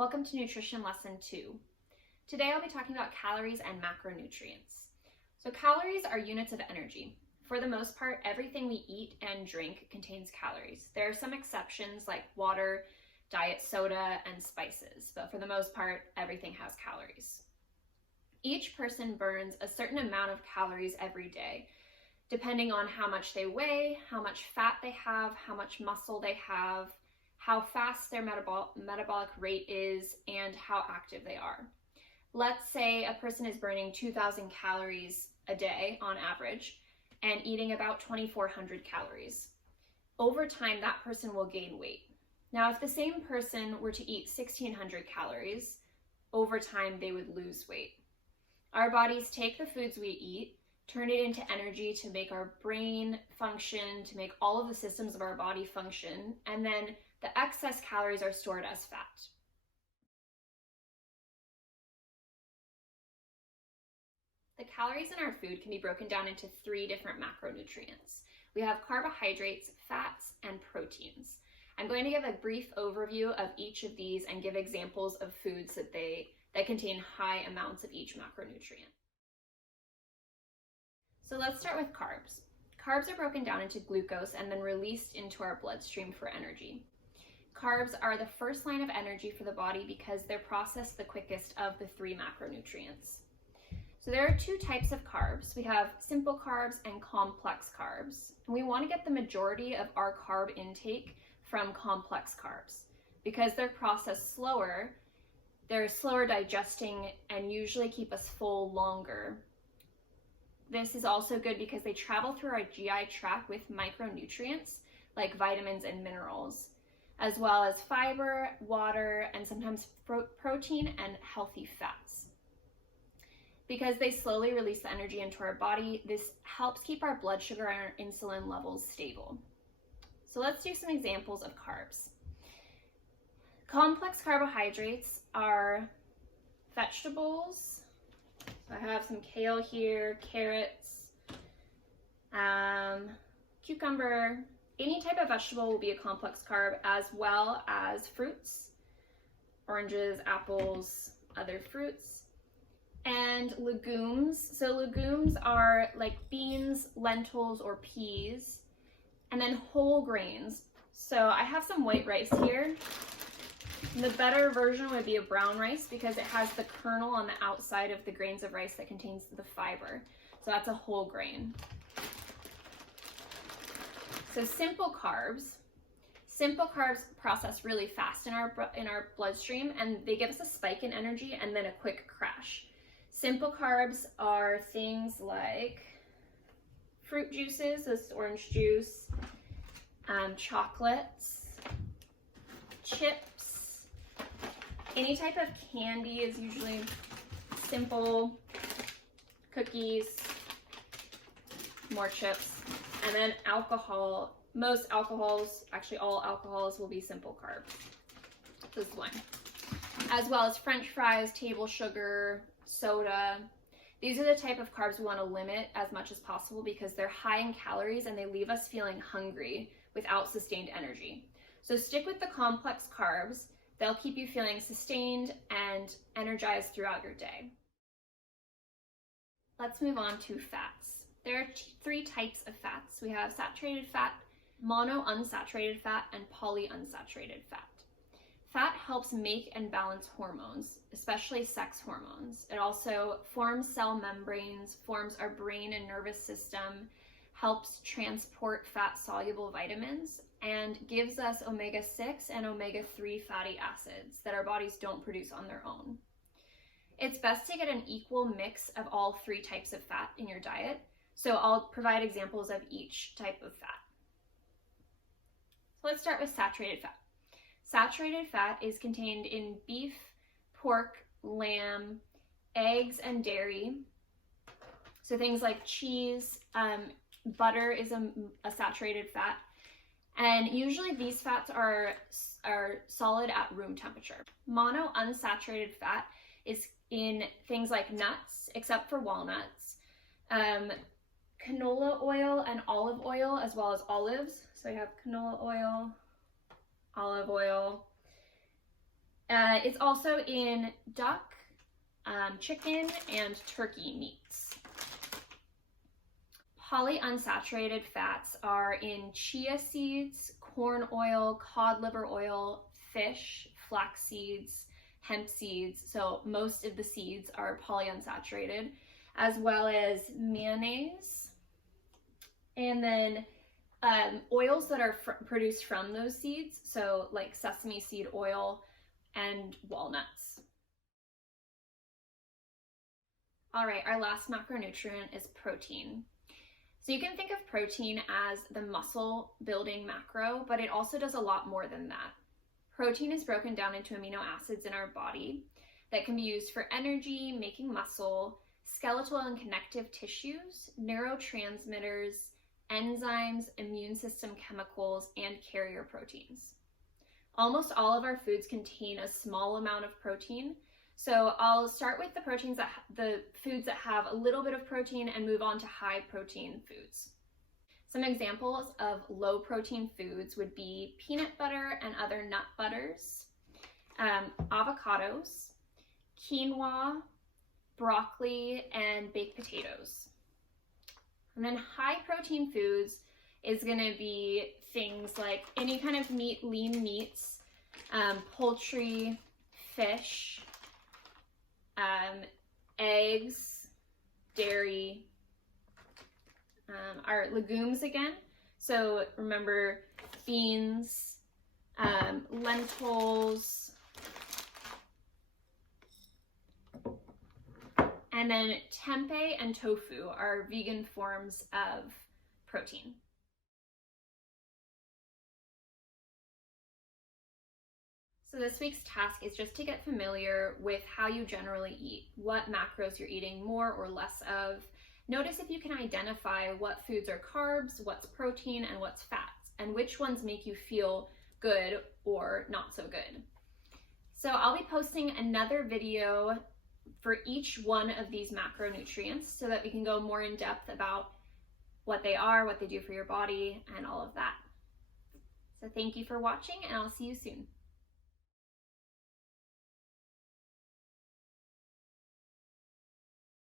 Welcome to Nutrition Lesson 2. Today I'll be talking about calories and macronutrients. So calories are units of energy. For the most part, everything we eat and drink contains calories. There are some exceptions like water, diet soda, and spices, but for the most part, everything has calories. Each person burns a certain amount of calories every day, depending on how much they weigh, how much fat they have, how much muscle they have, how fast their metabolic rate is, and how active they are. Let's say a person is burning 2,000 calories a day on average and eating about 2,400 calories. Over time, that person will gain weight. Now, if the same person were to eat 1,600 calories, over time they would lose weight. Our bodies take the foods we eat, turn it into energy to make our brain function, to make all of the systems of our body function, and then the excess calories are stored as fat. The calories in our food can be broken down into 3 different macronutrients. We have carbohydrates, fats, and proteins. I'm going to give a brief overview of each of these and give examples of foods that contain high amounts of each macronutrient. So let's start with carbs. Carbs are broken down into glucose and then released into our bloodstream for energy. Carbs are the first line of energy for the body because they're processed the quickest of the 3 macronutrients. So there are 2 types of carbs. We have simple carbs and complex carbs. And we want to get the majority of our carb intake from complex carbs. Because they're processed slower, they're slower digesting and usually keep us full longer. This is also good because they travel through our GI tract with micronutrients like vitamins and minerals, as well as fiber, water, and sometimes protein and healthy fats. Because they slowly release the energy into our body, this helps keep our blood sugar and our insulin levels stable. So let's do some examples of carbs. Complex carbohydrates are vegetables. So I have some kale here, carrots, cucumber. Any type of vegetable will be a complex carb, as well as fruits, oranges, apples, other fruits, and legumes. So legumes are like beans, lentils, or peas, and then whole grains. So I have some white rice here. The better version would be a brown rice because it has the kernel on the outside of the grains of rice that contains the fiber. So that's a whole grain. So simple carbs process really fast in our bloodstream, and they give us a spike in energy and then a quick crash. Simple carbs are things like fruit juices, this is orange juice, chocolates, chips, any type of candy is usually simple, cookies, more chips. And then alcohol, most alcohols, actually all alcohols will be simple carbs. This is one. As well as French fries, table sugar, soda. These are the type of carbs we want to limit as much as possible because they're high in calories and they leave us feeling hungry without sustained energy. So stick with the complex carbs. They'll keep you feeling sustained and energized throughout your day. Let's move on to fats. There are 3 types of fats. We have saturated fat, monounsaturated fat, and polyunsaturated fat. Fat helps make and balance hormones, especially sex hormones. It also forms cell membranes, forms our brain and nervous system, helps transport fat-soluble vitamins, and gives us omega-6 and omega-3 fatty acids that our bodies don't produce on their own. It's best to get an equal mix of all 3 types of fat in your diet. So I'll provide examples of each type of fat. So let's start with saturated fat. Saturated fat is contained in beef, pork, lamb, eggs, and dairy. So things like cheese, butter is a saturated fat. And usually these fats are solid at room temperature. Monounsaturated fat is in things like nuts, except for walnuts, canola oil and olive oil, as well as olives. So I have canola oil, olive oil, It's also in duck, chicken, and turkey meats. Polyunsaturated fats are in chia seeds, corn oil, cod liver oil, fish, flax seeds, hemp seeds. So most of the seeds are polyunsaturated, as well as mayonnaise. And then oils that are produced from those seeds, so like sesame seed oil and walnuts. All right, our last macronutrient is protein. So you can think of protein as the muscle building macro, but it also does a lot more than that. Protein is broken down into amino acids in our body that can be used for energy, making muscle, skeletal and connective tissues, neurotransmitters, enzymes, immune system chemicals, and carrier proteins. Almost all of our foods contain a small amount of protein. So I'll start with the foods that have a little bit of protein and move on to high protein foods. Some examples of low protein foods would be peanut butter and other nut butters, avocados, quinoa, broccoli, and baked potatoes. And then high protein foods is going to be things like any kind of meat, lean meats, poultry, fish, eggs, dairy, our legumes again. So remember beans, lentils, and then tempeh and tofu are vegan forms of protein. So this week's task is just to get familiar with how you generally eat, what macros you're eating more or less of. Notice if you can identify what foods are carbs, what's protein, and what's fats, and which ones make you feel good or not so good. So I'll be posting another video for each one of these macronutrients so that we can go more in depth about what they are, what they do for your body, and all of that. So thank you for watching, and I'll see you soon.